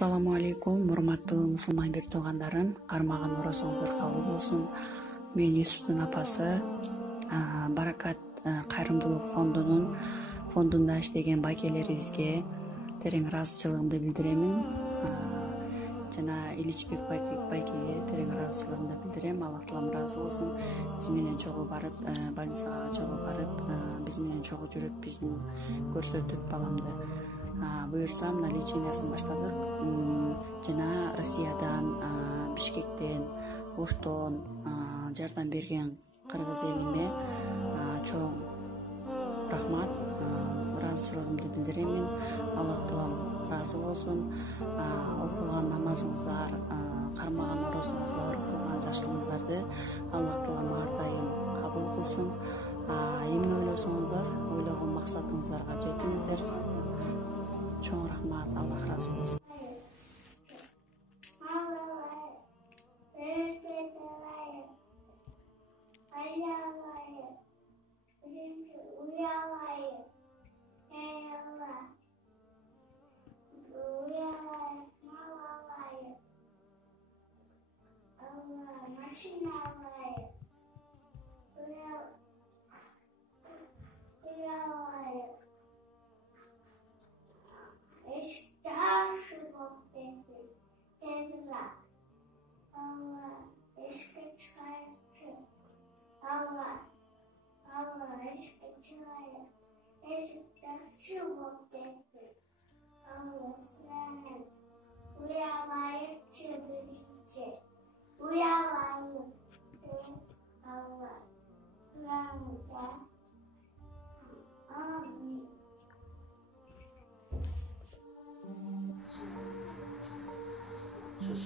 Assalamu алейкум, урматтуу мусулман бир туугандарым. Кармаган оросоңуздар кабыл болсун. Мен Юсуптун апасы, Баракат кайрымдуулук фондунда иштеген байкелерибизге терең ыраазычылыгымды билдиремин. Жана Иличбек байкеге терең ыраазычылыгымды билдирем. Аллах таалам ыраазы болсун. Биз менен чогуу барып, больницага чогуу барып, биз менен чогуу жүрүп, биздин көрсөтүп баламды буюрса мына лечениясын баштадык. Жана Россиядан, Бишкектен, Оштон жардам берген кыргыз элиме чоң рахмат, ыраазычылыгымды билдиремин. Аллах таалам ыраазы болсун. Окуган намазыңыздар, кармаган оросуңуздар, кылган жакшылыгыңыздарды Аллах таалам ар дайым кабыл кылсын. Эмне ойлосоңуздар, ойлогон максатыңыздарга жетиңиздер. Чоң рахмат, Аллах ыраазы болсун.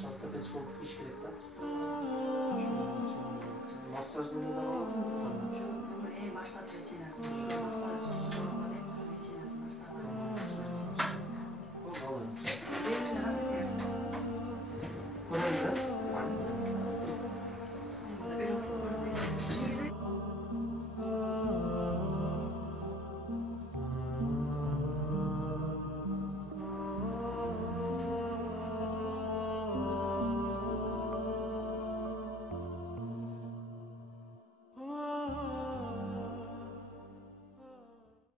Saatte beş oldu iş gerekti. Masaj günü de var. Başta lечениясын